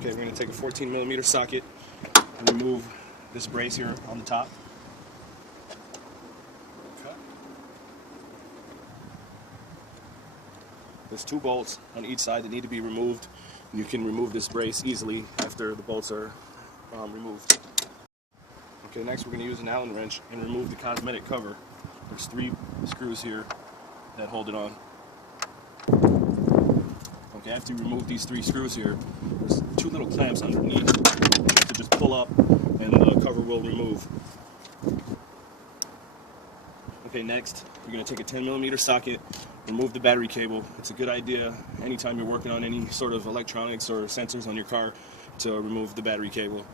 Okay, we're going to take a 14mm socket and remove this brace here on the top. Okay. There's 2 bolts on each side that need to be removed. You can remove this brace easily after the bolts are removed. Okay, next we're going to use an Allen wrench and remove the cosmetic cover. There's 3 screws here that hold it on. Okay, after you remove these 3 screws here, there's 2 little clamps underneath. You have to just pull up and the cover will remove. Okay, next you're going to take a 10mm socket, remove the battery cable. It's a good idea anytime you're working on any sort of electronics or sensors on your car to remove the battery cable.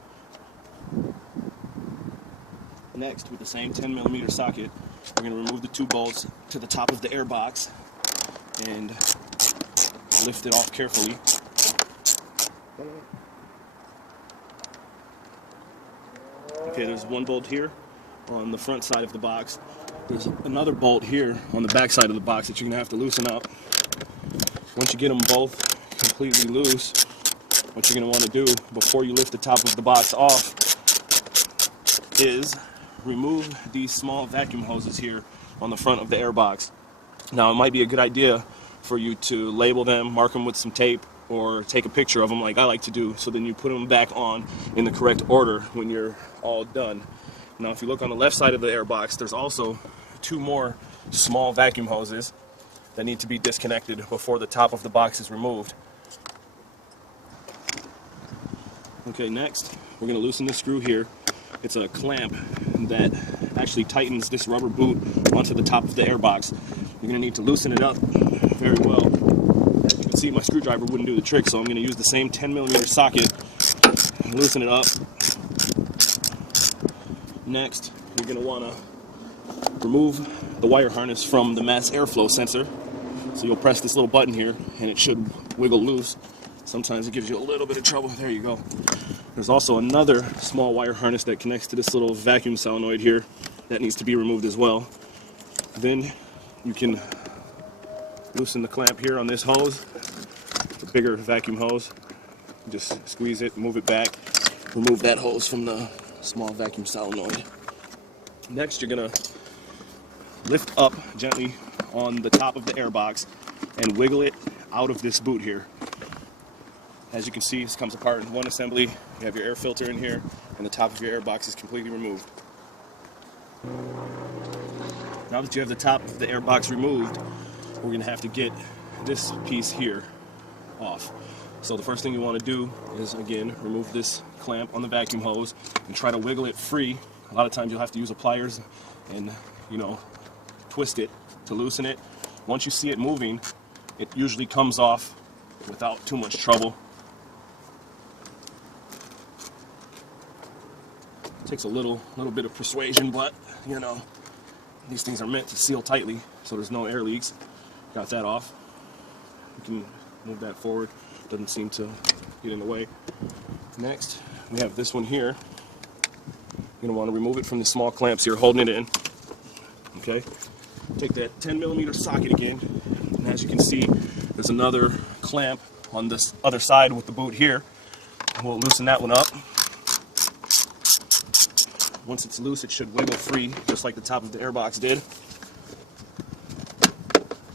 Next, with the same 10mm socket, we're going to remove the 2 bolts to the top of the air box and lift it off carefully. Okay, there's 1 bolt here on the front side of the box. There's another bolt here on the back side of the box that you're going to have to loosen up. Once you get them both completely loose, what you're going to want to do before you lift the top of the box off is remove these small vacuum hoses here on the front of the air box. Now, it might be a good idea for you to label them, mark them with some tape, or take a picture of them like I like to do, so then you put them back on in the correct order when you're all done. Now, if you look on the left side of the air box, there's also 2 more small vacuum hoses that need to be disconnected before the top of the box is removed. Okay, next we're going to loosen the screw here. It's a clamp that actually tightens this rubber boot onto the top of the air box. You're going to need to loosen it up very well. As you can see, my screwdriver wouldn't do the trick, so I'm going to use the same 10mm socket and loosen it up. Next, you're going to want to remove the wire harness from the mass airflow sensor. So you'll press this little button here and it should wiggle loose. Sometimes it gives you a little bit of trouble. There you go. There's also another small wire harness that connects to this little vacuum solenoid here that needs to be removed as well. Then you can loosen the clamp here on this hose, the bigger vacuum hose. Just squeeze it, move it back, remove that hose from the small vacuum solenoid. Next, you're going to lift up gently on the top of the air box and wiggle it out of this boot here. As you can see, this comes apart in one assembly. You have your air filter in here, and the top of your air box is completely removed. Now that you have the top of the air box removed, we're going to have to get this piece here off. So the first thing you want to do is, again, remove this clamp on the vacuum hose and try to wiggle it free. A lot of times you'll have to use a pliers and, twist it to loosen it. Once you see it moving, it usually comes off without too much trouble. It takes a little bit of persuasion, but these things are meant to seal tightly, so there's no air leaks. Got that off. You can move that forward. Doesn't seem to get in the way. Next, we have this one here. You're going to want to remove it from the small clamps here holding it in. Okay. Take that 10mm socket again, and as you can see, there's another clamp on this other side with the boot here. We'll loosen that one up. Once it's loose, it should wiggle free, just like the top of the airbox did.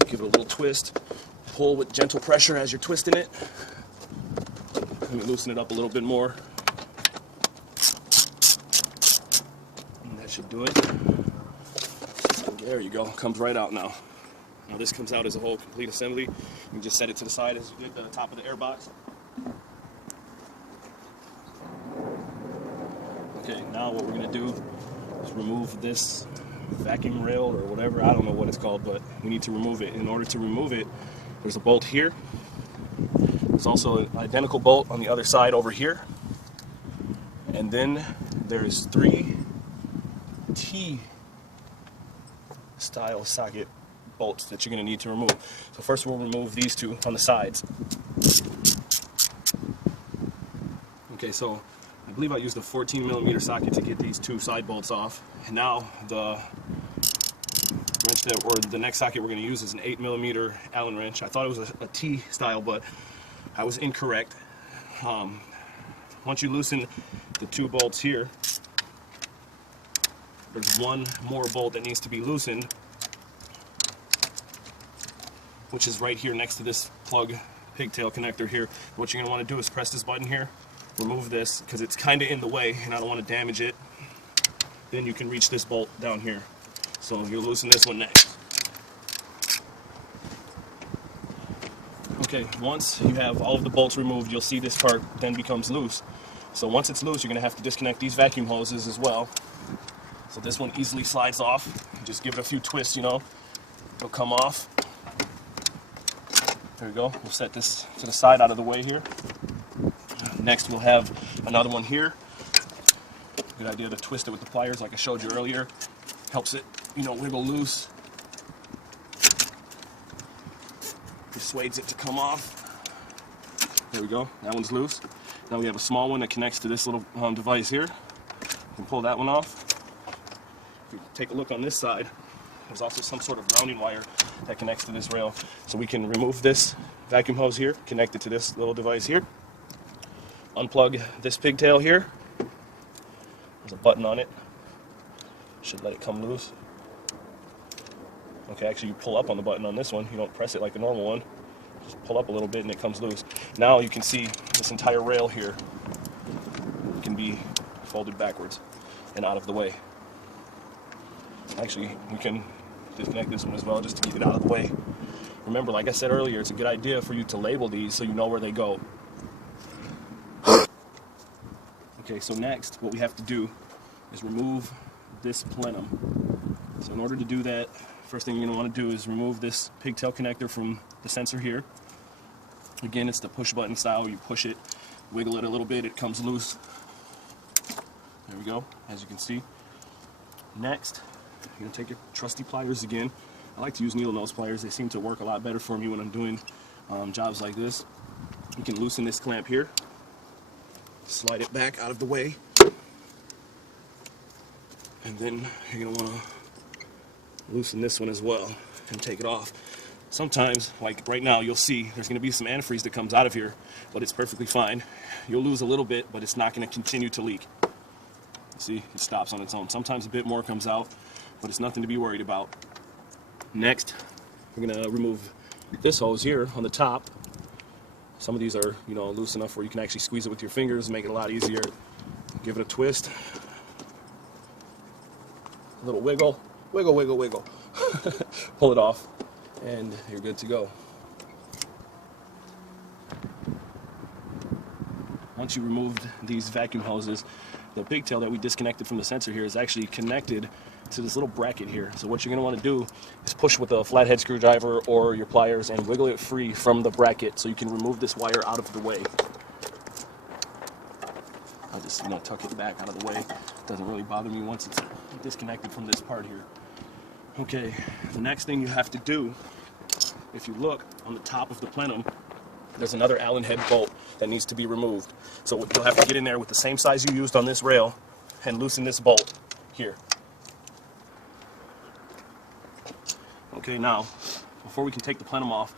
Give it a little twist. Pull with gentle pressure as you're twisting it. Let me loosen it up a little bit more. And that should do it. There you go. Comes right out now. Now this comes out as a whole complete assembly. You can just set it to the side as you did the top of the airbox. Okay, now what we're going to do is remove this vacuum rail or whatever. I don't know what it's called, but we need to remove it. In order to remove it, there's a bolt here. There's also an identical bolt on the other side over here. And then there's 3 T-style socket bolts that you're going to need to remove. So first we'll remove these 2 on the sides. Okay, so I believe I used a 14mm socket to get these 2 side bolts off. And now the wrench or the next socket we're going to use is an 8mm Allen wrench. I thought it was a T style, but I was incorrect. once you loosen the 2 bolts here, there's 1 more bolt that needs to be loosened, which is right here next to this plug pigtail connector here. What you're going to want to do is press this button here, remove this because it's kind of in the way and I don't want to damage it. Then you can reach this bolt down here. So you'll loosen this one next. Okay, once you have all of the bolts removed, you'll see this part then becomes loose. So once it's loose, you're going to have to disconnect these vacuum hoses as well. So this one easily slides off. Just give it a few twists, you know, it'll come off. There we go. We'll set this to the side out of the way here. Next we'll have another one here. Good idea to twist it with the pliers like I showed you earlier. Helps it, you know, wiggle loose. Persuades it to come off. There we go. That one's loose. Now we have a small one that connects to this little device here. You can pull that one off. If you take a look on this side, there's also some sort of grounding wire that connects to this rail. So we can remove this vacuum hose here, connect it to this little device here. Unplug this pigtail here. There's a button on it. Should let it come loose. Okay, actually you pull up on the button on this one. You don't press it like a normal one. Just pull up a little bit and it comes loose. Now you can see this entire rail here can be folded backwards and out of the way. Actually, we can disconnect this one as well just to get it out of the way. Remember, like I said earlier, it's a good idea for you to label these so you know where they go. Okay, so next what we have to do is remove this plenum. So in order to do that, first thing you're going to want to do is remove this pigtail connector from the sensor here. Again, it's the push button style. You push it, wiggle it a little bit, it comes loose. There we go, as you can see. Next, you're going to take your trusty pliers again. I like to use needle nose pliers. They seem to work a lot better for me when I'm doing jobs like this. You can loosen this clamp here, slide it back out of the way, and then you're going to want to loosen this one as well and take it off. Sometimes, like right now, you'll see there's going to be some antifreeze that comes out of here, but it's perfectly fine. You'll lose a little bit, but it's not going to continue to leak. See, it stops on its own. Sometimes a bit more comes out, but it's nothing to be worried about. Next, we're going to remove this hose here on the top. Some of these are, you know, loose enough where you can actually squeeze it with your fingers, make it a lot easier. Give it a twist. A little wiggle. Wiggle, wiggle, wiggle. Pull it off, and you're good to go. Once you removed these vacuum hoses, the pigtail that we disconnected from the sensor here is actually connected to this little bracket here. So what you're going to want to do is push with a flathead screwdriver or your pliers and wiggle it free from the bracket so you can remove this wire out of the way. I'll just, you know, tuck it back out of the way. It doesn't really bother me once it's disconnected from this part here. Okay, the next thing you have to do, if you look on the top of the plenum, there's another Allen head bolt that needs to be removed. So you'll have to get in there with the same size you used on this rail and loosen this bolt here. Okay, now, before we can take the plenum off,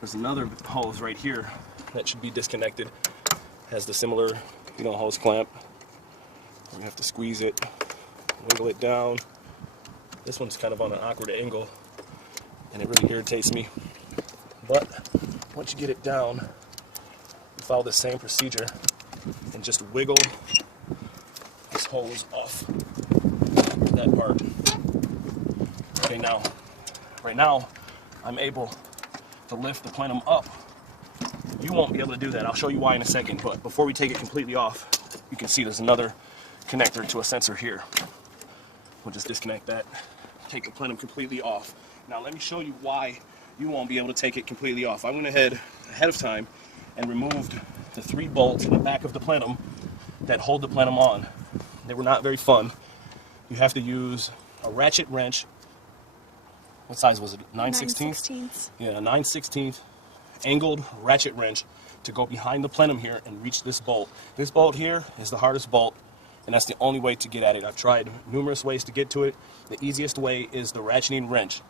there's another hose right here that should be disconnected. It has the similar, you know, hose clamp. We have to squeeze it, wiggle it down. This one's kind of on an awkward angle, and it really irritates me. But once you get it down, you follow the same procedure and just wiggle this hose off that part. Okay, now, right now, I'm able to lift the plenum up. You won't be able to do that. I'll show you why in a second, but before we take it completely off, you can see there's another connector to a sensor here. We'll just disconnect that, take the plenum completely off. Now let me show you why you won't be able to take it completely off. I went ahead of time and removed the 3 bolts in the back of the plenum that hold the plenum on. They were not very fun. You have to use a ratchet wrench. What size was it? 9/16? Yeah, a 9/16 angled ratchet wrench to go behind the plenum here and reach this bolt. This bolt here is the hardest bolt, and that's the only way to get at it. I've tried numerous ways to get to it. The easiest way is the ratcheting wrench.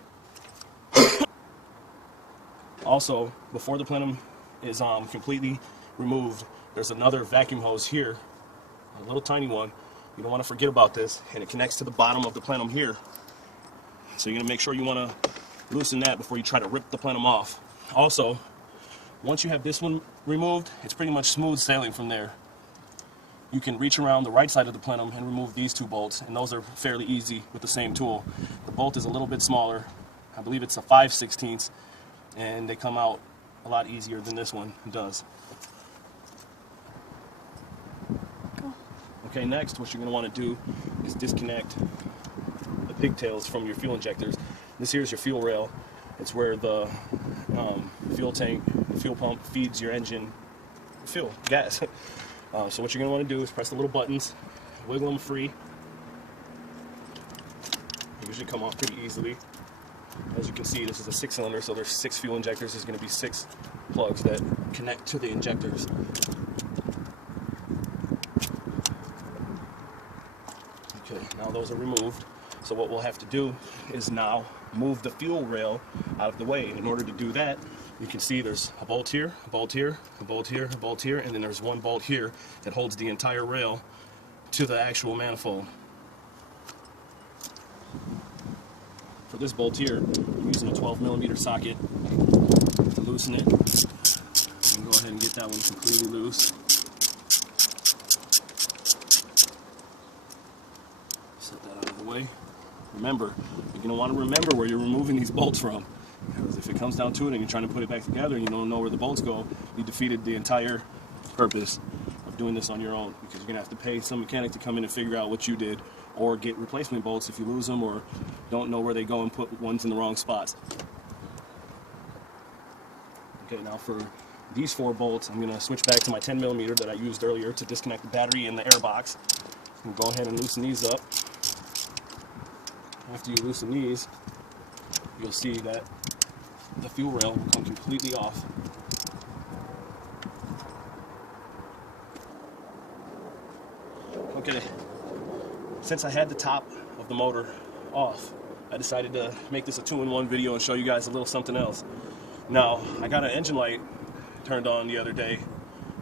Also, before the plenum is completely removed, there's another vacuum hose here, a little tiny one. You don't want to forget about this, and it connects to the bottom of the plenum here. So you're going to make sure you want to loosen that before you try to rip the plenum off. Also, once you have this one removed, it's pretty much smooth sailing from there. You can reach around the right side of the plenum and remove these two bolts, and those are fairly easy with the same tool. The bolt is a little bit smaller. I believe it's a 5/16, and they come out a lot easier than this one does. Okay, next what you're going to want to do is disconnect the pigtails from your fuel injectors. This here is your fuel rail. It's where the fuel tank, the fuel pump feeds your engine fuel, gas. So what you're going to want to do is press the little buttons, wiggle them free. They usually come off pretty easily. As you can see, this is a 6-cylinder, so there's 6 fuel injectors. There's going to be 6 plugs that connect to the injectors. Okay, now those are removed. So what we'll have to do is now move the fuel rail out of the way. In order to do that, you can see there's a bolt here, a bolt here, a bolt here, a bolt here, and then there's one bolt here that holds the entire rail to the actual manifold. For this bolt here, I'm using a 12mm socket to loosen it. You can go ahead and get that one completely loose. Set that out of the way. Remember, you're going to want to remember where you're removing these bolts from. Because if it comes down to it and you're trying to put it back together and you don't know where the bolts go, you defeated the entire purpose of doing this on your own. Because you're going to have to pay some mechanic to come in and figure out what you did, or get replacement bolts if you lose them or don't know where they go and put ones in the wrong spots. Okay, now for these 4 bolts, I'm going to switch back to my 10mm that I used earlier to disconnect the battery and the air box. And go ahead and loosen these up. After you loosen these, you'll see that the fuel rail will come completely off. Okay, since I had the top of the motor off, I decided to make this a 2-in-1 video and show you guys a little something else. Now, I got an engine light turned on the other day,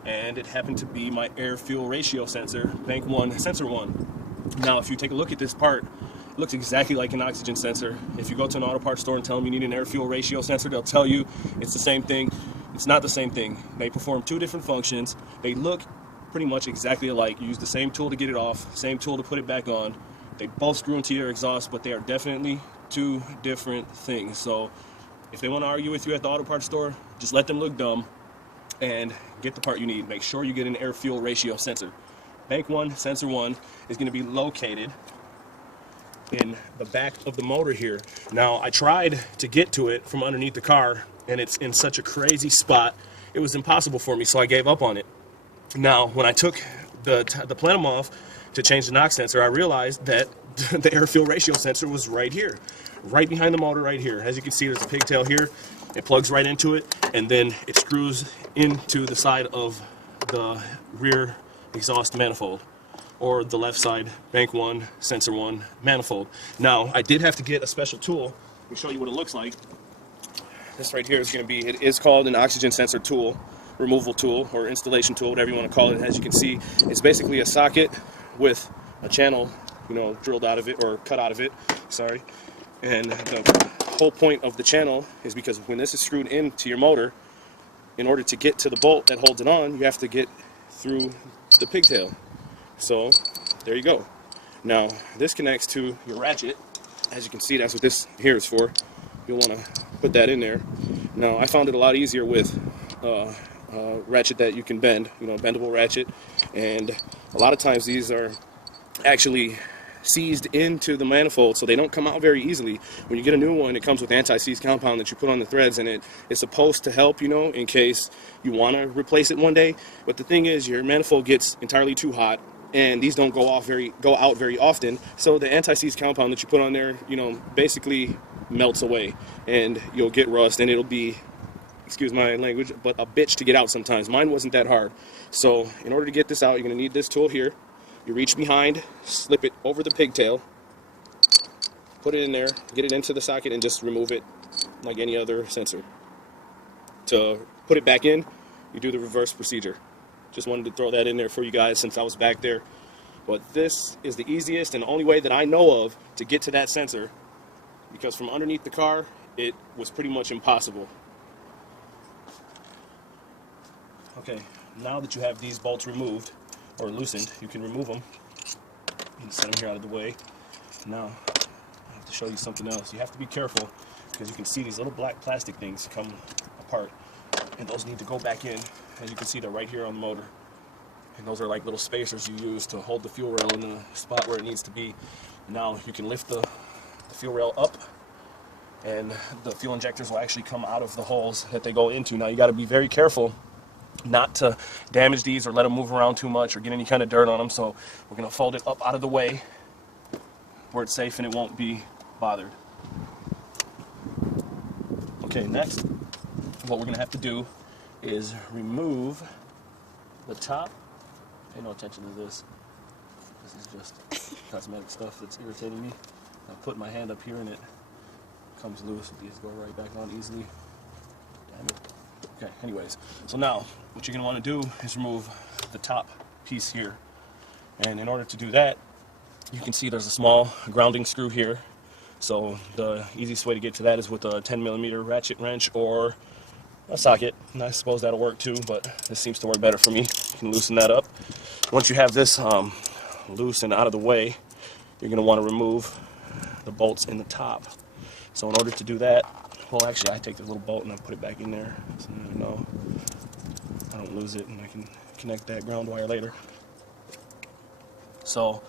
and it happened to be my air-fuel ratio sensor, Bank 1, Sensor 1. Now, if you take a look at this part, it looks exactly like an oxygen sensor. If you go to an auto parts store and tell them you need an air-fuel ratio sensor, they'll tell you it's the same thing. It's not the same thing. They perform 2 different functions. They look pretty much exactly alike. You use the same tool to get it off, same tool to put it back on. They both screw into your exhaust, but they are definitely 2 different things. So if they want to argue with you at the auto parts store, just let them look dumb and get the part you need. Make sure you get an air-fuel ratio sensor. Bank 1, Sensor 1 is going to be located in the back of the motor here. Now, I tried to get to it from underneath the car, and it's in such a crazy spot, it was impossible for me, so I gave up on it. Now, when I took the plenum off to change the knock sensor, I realized that the air-fuel ratio sensor was right here, right behind the motor right here. As you can see, there's a pigtail here. It plugs right into it, and then it screws into the side of the rear exhaust manifold, or the left side Bank 1, Sensor 1 manifold. Now, I did have to get a special tool. Let me show you what it looks like. This right here is going to be, it is called an oxygen sensor tool, removal tool, or installation tool, whatever you want to call it. As you can see, it's basically a socket with a channel, drilled out of it, or cut out of it, sorry. And the whole point of the channel is because when this is screwed into your motor, in order to get to the bolt that holds it on, you have to get through the pigtail. So there you go. Now this connects to your ratchet. As you can see, that's what this here is for. You'll want to put that in there. Now I found it a lot easier with ratchet that you can bend, bendable ratchet, and a lot of times these are actually seized into the manifold, so they don't come out very easily. When you get a new one, it comes with anti-seize compound that you put on the threads, and it's supposed to help, in case you want to replace it one day. But the thing is, your manifold gets entirely too hot, and these don't go out very often. So the anti-seize compound that you put on there, basically melts away, and you'll get rust, and it'll be, excuse my language, but a bitch to get out sometimes. Mine wasn't that hard. So in order to get this out, you're going to need this tool here. You reach behind, slip it over the pigtail, put it in there, get it into the socket, and just remove it like any other sensor. To put it back in, you do the reverse procedure. Just wanted to throw that in there for you guys since I was back there. But this is the easiest and the only way that I know of to get to that sensor, because from underneath the car, it was pretty much impossible. Okay, now that you have these bolts removed, or loosened, you can remove them. And set them here out of the way. Now, I have to show you something else. You have to be careful, because you can see these little black plastic things come apart, and those need to go back in. As you can see, they're right here on the motor. And those are like little spacers you use to hold the fuel rail in the spot where it needs to be. Now, you can lift the fuel rail up, and the fuel injectors will actually come out of the holes that they go into. Now, you got to be very careful not to damage these or let them move around too much or get any kind of dirt on them. So we're going to fold it up out of the way where it's safe and it won't be bothered. Okay, next, what we're going to have to do is remove the top. Pay no attention to this. This is just cosmetic stuff that's irritating me. I put my hand up here and it comes loose. These go right back on easily. Damn it. Okay, anyways, so now what you're going to want to do is remove the top piece here. And in order to do that, you can see there's a small grounding screw here. So the easiest way to get to that is with a 10mm ratchet wrench or a socket. And I suppose that'll work too, but this seems to work better for me. You can loosen that up. Once you have this loose and out of the way, you're going to want to remove the bolts in the top. So in order to do that, well, actually, I take the little bolt and I put it back in there, so I know I don't lose it, and I can connect that ground wire later. So,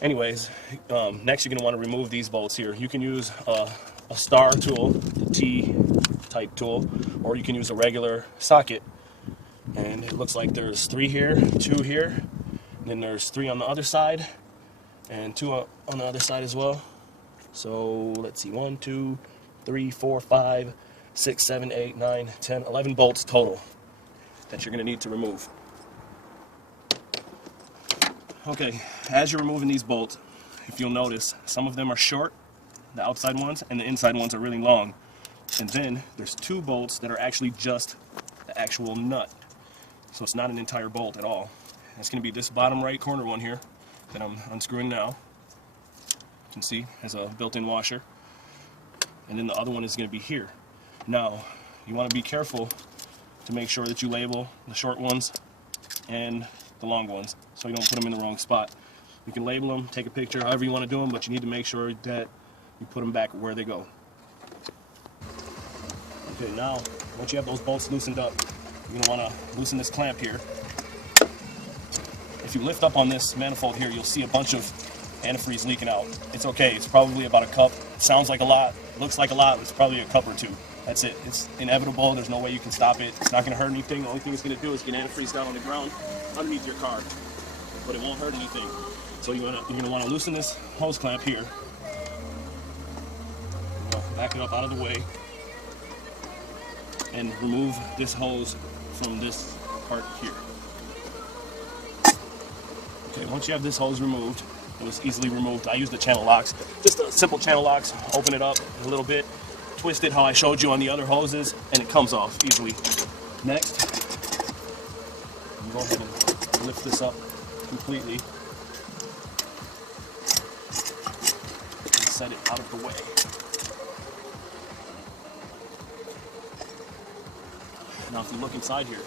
anyways, next you're going to want to remove these bolts here. You can use a star tool, the T-type tool, or you can use a regular socket. And it looks like there's 3 here, 2 here, and then there's 3 on the other side, and 2 on the other side as well. So, let's see, 1, 2, 3, 4, 5, 6, 7, 8, 9, 10, 11 bolts total that you're going to need to remove. Okay, as you're removing these bolts, if you'll notice, some of them are short, the outside ones, and the inside ones are really long. And then there's 2 bolts that are actually just the actual nut. So it's not an entire bolt at all. It's going to be this bottom right corner one here that I'm unscrewing now. You can see has a built-in washer. And then the other one is going to be here. Now, you want to be careful to make sure that you label the short ones and the long ones so you don't put them in the wrong spot. You can label them, take a picture, however you want to do them, but you need to make sure that you put them back where they go. Okay, now, once you have those bolts loosened up, you're going to want to loosen this clamp here. If you lift up on this manifold here, you'll see a bunch of antifreeze leaking out. It's okay, it's probably about a cup. It sounds like a lot, looks like a lot, but it's probably a cup or 2. That's it. It's inevitable. There's no way you can stop it. It's not going to hurt anything. The only thing it's going to do is get antifreeze down on the ground underneath your car, but it won't hurt anything. So you're going to want to loosen this hose clamp here. Back it up out of the way and remove this hose from this part here. Okay, once you have this hose removed, it was easily removed. I used the channel locks, just a simple channel locks. Open it up a little bit, twist it how I showed you on the other hoses, and it comes off easily. Next, go ahead and lift this up completely and set it out of the way. Now if you look inside here,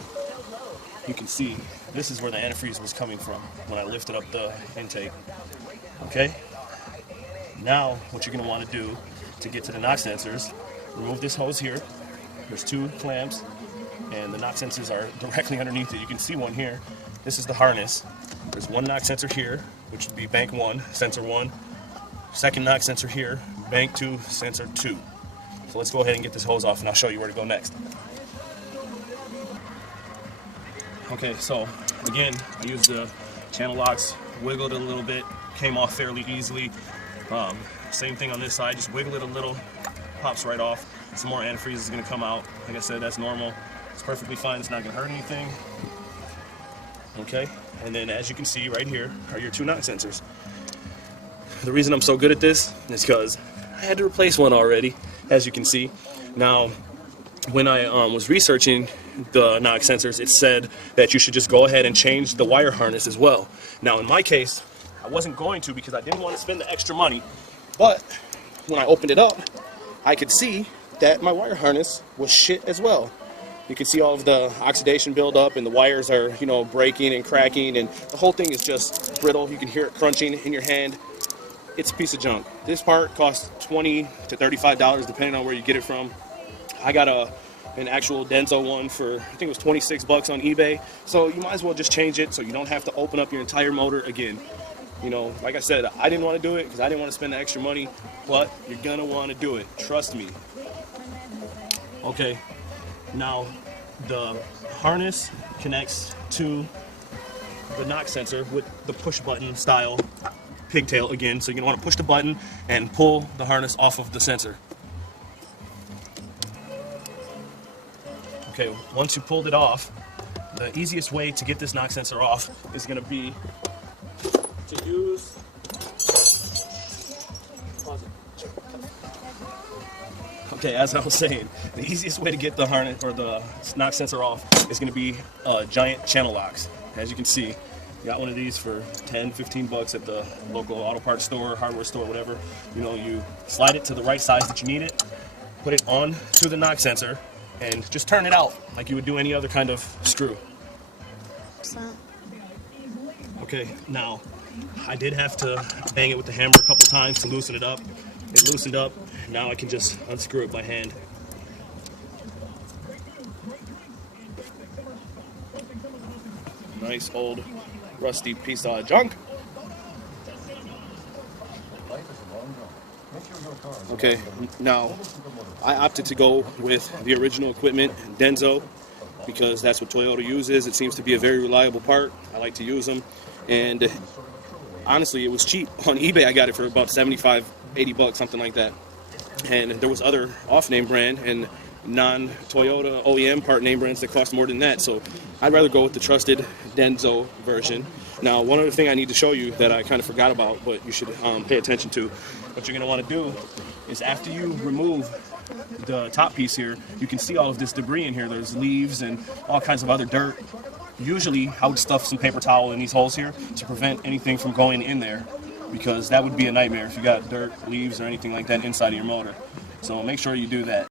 you can see this is where the antifreeze was coming from when I lifted up the intake. Okay? Now what you're going to want to do to get to the knock sensors, remove this hose here. There's 2 clamps and the knock sensors are directly underneath it. You can see one here. This is the harness. There's 1 knock sensor here, which would be bank 1, sensor 1. Second knock sensor here, bank 2, sensor 2. So let's go ahead and get this hose off and I'll show you where to go next. Okay, so again, I used the channel locks, wiggled it a little bit, came off fairly easily. Same thing on this side, just wiggle it a little, pops right off. Some more antifreeze is going to come out. Like I said, that's normal. It's perfectly fine, it's not going to hurt anything. Okay, and then as you can see right here are your 2 knock sensors. The reason I'm so good at this is because I had to replace one already, as you can see. Now, when I was researching the knock sensors, it said that you should just go ahead and change the wire harness as well. Now in my case, I wasn't going to because I didn't want to spend the extra money, but when I opened it up, I could see that my wire harness was shit as well. You can see all of the oxidation buildup, and the wires are, you know, breaking and cracking, and the whole thing is just brittle. You can hear it crunching in your hand. It's a piece of junk. This part costs $20 to $35 depending on where you get it from. I got an actual Denso one for, I think it was 26 bucks on eBay. So you might as well just change it so you don't have to open up your entire motor again. You know, like I said, I didn't want to do it because I didn't want to spend the extra money, but you're gonna want to do it. Trust me. Okay, now the harness connects to the knock sensor with the push button style pigtail again. So you're gonna want to push the button and pull the harness off of the sensor. Okay, once you pulled it off, the easiest way to get this knock sensor off is gonna be to use, okay, as I was saying, the easiest way to get the harness or the knock sensor off is going to be giant channel locks. As you can see, got one of these for 10, 15 bucks at the local auto parts store, hardware store, whatever. You know, you slide it to the right size that you need it, put it on to the knock sensor, and just turn it out like you would do any other kind of screw. Okay, now I did have to bang it with the hammer a couple times to loosen it up. It loosened up. Now I can just unscrew it by hand. Nice old rusty piece of junk. Okay, now I opted to go with the original equipment, Denso, because that's what Toyota uses. It seems to be a very reliable part. I like to use them. And honestly, it was cheap. On eBay, I got it for about 75, 80 bucks, something like that. And there was other off-name brand and non-Toyota OEM part name brands that cost more than that. So I'd rather go with the trusted Denso version. Now, one other thing I need to show you that I kind of forgot about, but you should pay attention to. What you're going to want to do is after you remove the top piece here, you can see all of this debris in here. There's leaves and all kinds of other dirt. Usually, I would stuff some paper towel in these holes here to prevent anything from going in there, because that would be a nightmare if you got dirt, leaves, or anything like that inside of your motor. So make sure you do that.